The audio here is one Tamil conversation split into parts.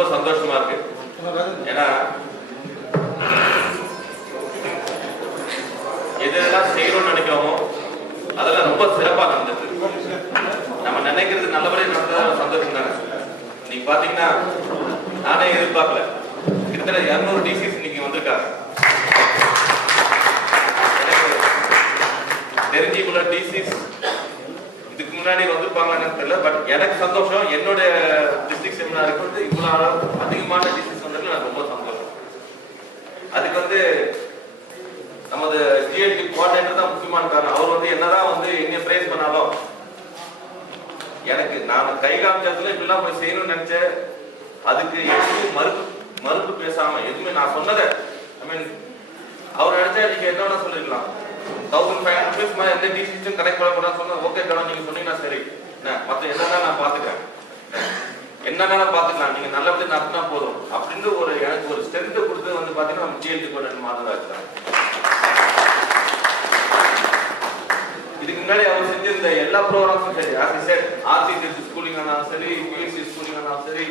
ரொம்ப சந்தோஷமா இருக்கு. ஏன்னா எதெல்லாம் செய்யணும்னு நினைக்கிறோமோ அதெல்லாம் ரொம்ப சிறப்பா நடந்தது. நம்ம நினைக்கிறது நல்லபடியாக நடந்ததா சந்தோஷம் தானே. நீங்க பாத்தீங்கன்னா நானே எதிர்பார்க்கல, கிட்டத்தட்ட 200 டிசிஸ் இன்னைக்கு வந்திருக்காங்க. தெரிஞ்சுக்குள்ள டிசிஸ் இதுக்கு முன்னாடி வந்திருப்பாங்கன்னு தெரியல. பட் எனக்கு சந்தோஷம், என்னோட டிஸ்ட்ரிக்ட் செமினாருக்கு வந்து இவ்வளவு அதிகமான டிசிஸ் வந்ததுல எனக்கு ரொம்ப சந்தோஷம். அதுக்கு வந்து நமது ஜிஎல்டி கோஆர்டினேட்டர் தான் முக்கியமான காரணம். அவர் வந்து என்னதான் வந்து என்ன பிரைஸ் பண்ணாலும் எனக்கு நான் கை காமிச்சதுல இப்படிலாம் போய் செய்யணும்னு நினைச்சேன். அதுக்கு எதுவும் மறுப்பு பேசாம எதுவுமே நான் சொன்னதை அவர் நினைச்சா நீங்க என்ன சொல்லிருக்கலாம். 1500 rupees மாதிரி எந்த டிசிஷன் கரெக்ட் பண்ண சொன்னா ஓகே கடன் நீங்க சொன்னீங்கன்னா சரி, மற்ற என்னன்னா நான் பாத்துக்கிறேன், என்னன்னா பாத்துக்கலாம், நீங்க நல்லபடியா நடத்தினா போதும் அப்படின்னு ஒரு எனக்கு ஒரு ஸ்ட்ரென்த் கொடுத்து வந்து பாத்தீங்கன்னா நம்ம ஜிஎல்டி கோஆர்டினேட்டர் மாதிரி தான் இருக்காங்க. இதுக்கு முன்னாடி அவர் செஞ்சிருந்த எல்லா ப்ரோக்ராம்ஸும் சரி, ஆர்சிசி ஸ்கூலிங் ஆனாலும் சரி, பிஎஸ்சி ஸ்கூலிங் ஆனாலும் சரி,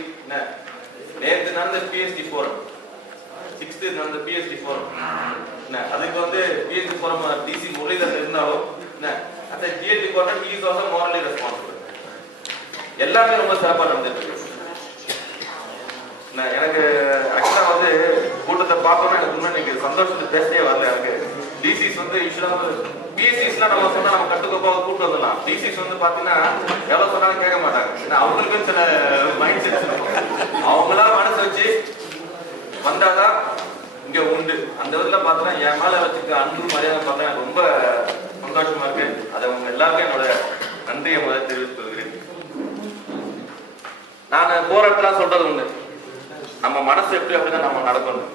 நேற்று நடந்த பிஎஸ்டி ஃபோரம், 6th நடந்த பிஎஸ்டி ஃபோரம், அதுக்கு வந்து பிஎஸ்டி ஃபோரம் டிசி முரளிதரன் இருந்தாலும் அந்த GLT coordinator he is also மோரலி responsible. எல்லாமே ரொம்ப சிறப்பாக நடந்துட்டு இருக்கு. எனக்கு ஆக்சுவலா வந்து கூட்டத்தை பார்த்தோன்னா எனக்கு முன்னாடி சந்தோஷத்துக்கு பேசவே வரல. எனக்கு டிசிஸ் வந்து யூஸ்வலா பிஎஸ்சிஸ்லாம் நம்ம சொன்னா நம்ம கட்டுக்கோப்பா கூட்டு வந்துடலாம். டிசிஸ் வந்து பாத்தீங்கன்னா எவ்வளவு சொன்னாலும் கேட்க மாட்டாங்க. ஏன்னா அவங்களுக்கும் சில மைண்ட் செட்ஸ் இருக்கும். அவங்களா மனசு வச்சு வந்தாதான் இங்க உண்டு. அந்த விதத்துல பாத்தீங்கன்னா என் மேல வச்சுக்க அன்பு மரியாதை பார்த்தா எனக்கு ரொம்ப சந்தோஷமா இருக்கு. அதை உங்க எல்லாருக்கும் என்னோட நன்றியை முதல்ல தெரிவித்துக் கொள்கிறேன். நான் போற இடத்துல சொல்றது உண்டு, நம்ம மனசு எப்படி அப்படிதான் நம்ம நடக்கணும்.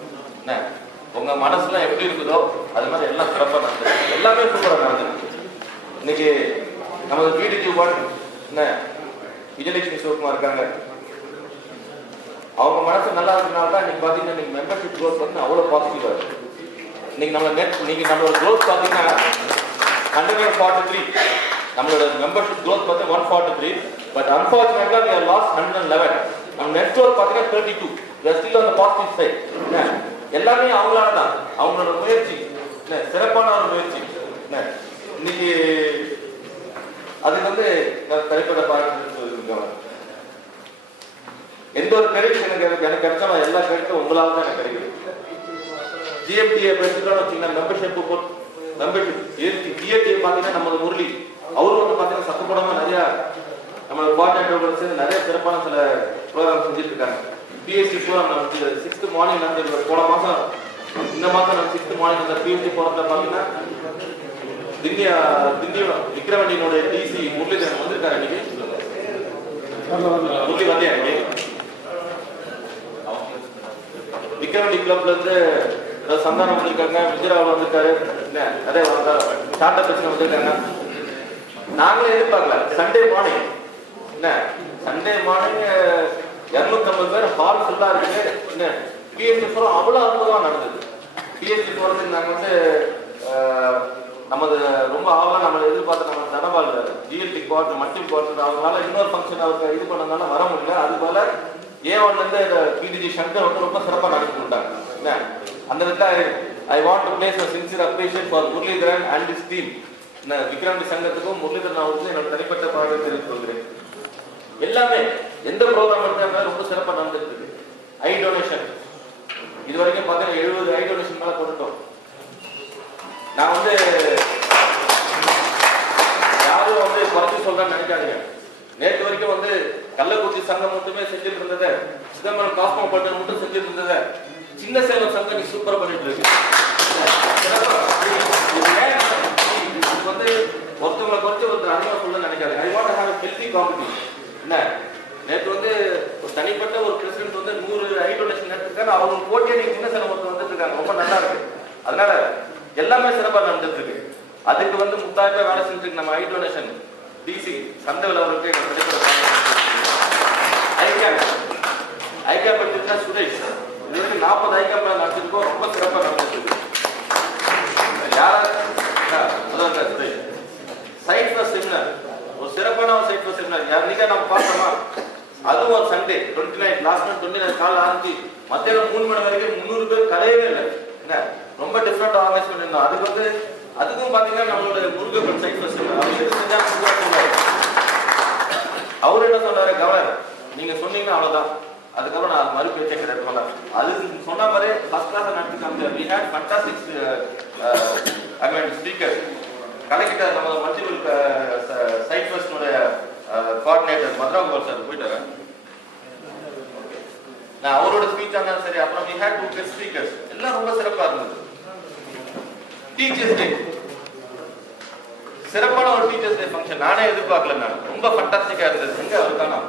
உங்க மனசுல எப்படி இருக்குதோ அது மாதிரி எல்லாம் சிறப்பா நடந்தது, எல்லாமே சூப்பரா நடந்தது. இன்னைக்கு நமது பிடிஜி விஜயலட்சுமி சிவகுமார் இருக்காங்க. அவங்க மனசு நல்லா இருக்கனால தான் இன்னைக்கு பாத்தீங்கன்னா இன்னைக்கு மெம்பர்ஷிப் க்ரோத் வந்து அவ்வளவு பாசிட்டிவா இருக்கு. இன்னைக்கு நம்மளோட க்ரோத் பாத்தீங்கன்னா 143, நம்மளோட மெம்பர்ஷிப் க்ரோத் பார்த்தா 143. But unfortunately we have lost 111. நம்ம நெட் க்ரோத் பாத்தீங்கன்னா 32. we are still on the positive side. எல்லாமே அவங்களால தான், அவங்களோட முயற்சி, சிறப்பான ஒரு முயற்சி. இன்னைக்கு அதுக்கு வந்து தனிப்பட்ட பாராட்டு. எந்த ஒரு கிரெடிட் எனக்கு கிடைச்சாலும் எல்லா கிரெடிட்டும் உங்களால தான் எனக்கு கிடைக்குது. ஜிஎம்டிஏ எடுத்துட்டோம்னு வச்சுக்கலாம், மெம்பர்ஷிப் ஜிஎம்டிஏ பாத்தீங்கன்னா நம்ம முரளி அவரும் வந்து பாத்தீங்கன்னா சத்தப்படமா நிறைய நம்ம கோஆர்டினேட்டர்கள் சேர்ந்து நிறைய சிறப்பான சில ப்ரோக்ராம் செஞ்சுட்டு இருக்காங்க. பிஎஸ்சி ஃபோரம் நமக்கு 6th மார்னிங் நடந்து போன மாசம் இந்த மாசம் நம்ம 6th மார்னிங் அந்த பிஎஸ்சி ஃபோரத்தில் பார்த்தீங்கன்னா விக்ரவண்டியினுடைய டிசி முரளிதரன் வந்திருக்காரு. இன்னைக்கு முரளி வந்தே விக்ரவண்டி கிளப்ல இருந்து சந்தானம் வந்திருக்காங்க, விஜயராவ் வந்திருக்காரு, நிறைய டாடா பிரச்சனை வந்திருக்காங்க. நாங்களே எதிர்பார்க்கல. சண்டே மார்னிங் 250 பேர் ஹால் ஃபுல்லா இருக்கு. பிஎஸ்சி ஃபோரம் அவ்வளவு அற்புதமா நடந்தது. பிஎஸ்சி ஃபோரத்துக்கு நாங்க வந்து நமது ரொம்ப ஆவலா நம்ம எதிர்பார்த்து நம்ம Dhanapal GLT coordinator multi coordinator அவங்களால இன்னொரு ஃபங்க்ஷன் அவருக்கு இது பண்ணதுனால வர முடியல. அது போல A1 இருந்து பிடிஜி சங்கர் வந்து ரொம்ப சிறப்பா நடத்தி கொடுத்தாங்க. அந்த விதத்துல I want to place a sincere appreciation for Muralidharan and his team. Vikramandi சங்கத்துக்கும் முரளிதரன் அவருக்கும் என்னோட தனிப்பட்ட பாராட்டு தெரிவித்துக் கொள்கிறேன். எல்லாமே எந்த ப்ரோக்ராம் எடுத்தாலும் ரொம்ப சிறப்பா நடந்துட்டு இருக்கு. ஐ டொனேஷன் இது வரைக்கும் பார்த்தீங்கன்னா 70 ஐ டொனேஷன் மேல கொடுத்தோம். நான் வந்து யாரும் வந்து குறைச்சி சொல்றேன்னு நினைக்காதீங்க. நேற்று வரைக்கும் வந்து கள்ளக்குறிச்சி சங்கம் மட்டுமே செஞ்சுட்டு இருந்ததை, சிதம்பரம் காஸ்மோபாலிட்டன் மட்டும் செஞ்சுட்டு இருந்ததை சின்ன சேலம் சங்கம் நீ சூப்பரா பண்ணிட்டு இருக்கு. வந்து ஒருத்தவங்களை குறைச்சி ஒருத்தர் அதிகமாக சொல்ல நினைக்காது. I want to have healthy competition. நேற்று வந்து ஒரு தனிப்பட்ட ஒரு பிரசிடென்ட் வந்து 100 ஐ டொனேஷன் எடுத்துருக்காங்க. அவங்க போட்டியை நீங்க சின்ன சேலம் ஒருத்தர் வந்துட்டு இருக்காங்க. ரொம்ப நல்லா இருக்கு. அதனால எல்லாமே சிறப்பாக நடந்துட்டு இருக்கு. அதுக்கு வந்து 30,000 வேலை செஞ்சுருக்கு நம்ம ஐ டொனேஷன் டிசி சந்தவில் அவருக்கு ஐகேப் எடுத்துக்கிட்டா சுரேஷ் இது வரைக்கும் 40 ஐகேப் நடத்திருக்கோம். ரொம்ப சிறப்பாக நடந்துட்டு இருக்கு. சுரேஷ் சைட் ஃபார் செமினார் ஒரு சிறப்பான ஒரு சைட் ஃபார் செமினார் யாருக்கா நம்ம பார்த்தோமா, அதுவும் ஒரு சண்டே 29 லாஸ்ட் மந்த் 29 காலைல ஆரம்பிச்சு மத்தியானம் 3 மணி வரைக்கும் 300 பேர் கலையவே இல்லை. என்ன ரொம்ப டிஃப்ரெண்டா ஆர்கனைஸ் பண்ணிருந்தோம். அதுக்கு வந்து அதுக்கும் பாத்தீங்கன்னா நம்மளோட முருகப்பன் சைட் ஃபர்ஸ்ட் அவர் எது செஞ்சா சொன்னாரு. அவரு என்ன சொன்னாரு, கவர்னர் நீங்க சொன்னீங்கன்னா அவ்வளவுதான், அதுக்கப்புறம் நான் மறு பேச்சே கிடையாது. அது சொன்ன மாதிரி ஃபர்ஸ்ட் கிளாஸ் நடத்தி காமிச்சார். we had fantastic speaker. Collector நம்ம multiple site first coordinator Madhuragopal sir போயிட்டாரு. நான் அவரோட ஸ்பீச் ஆனாலும் சரி, அப்புறம் we had 2 guest speakers எல்லாம் ரொம்ப சிறப்பா இருந்தது. டீச்சர்ஸ் டே சிறப்பான ஒரு டீச்சர்ஸ் டே ஃபங்க்ஷன் நானே எதிர்பார்க்கல. நான் ரொம்ப ஃபண்டாஸ்டிக்கா இருந்தது. எங்க அவர் காணோம்.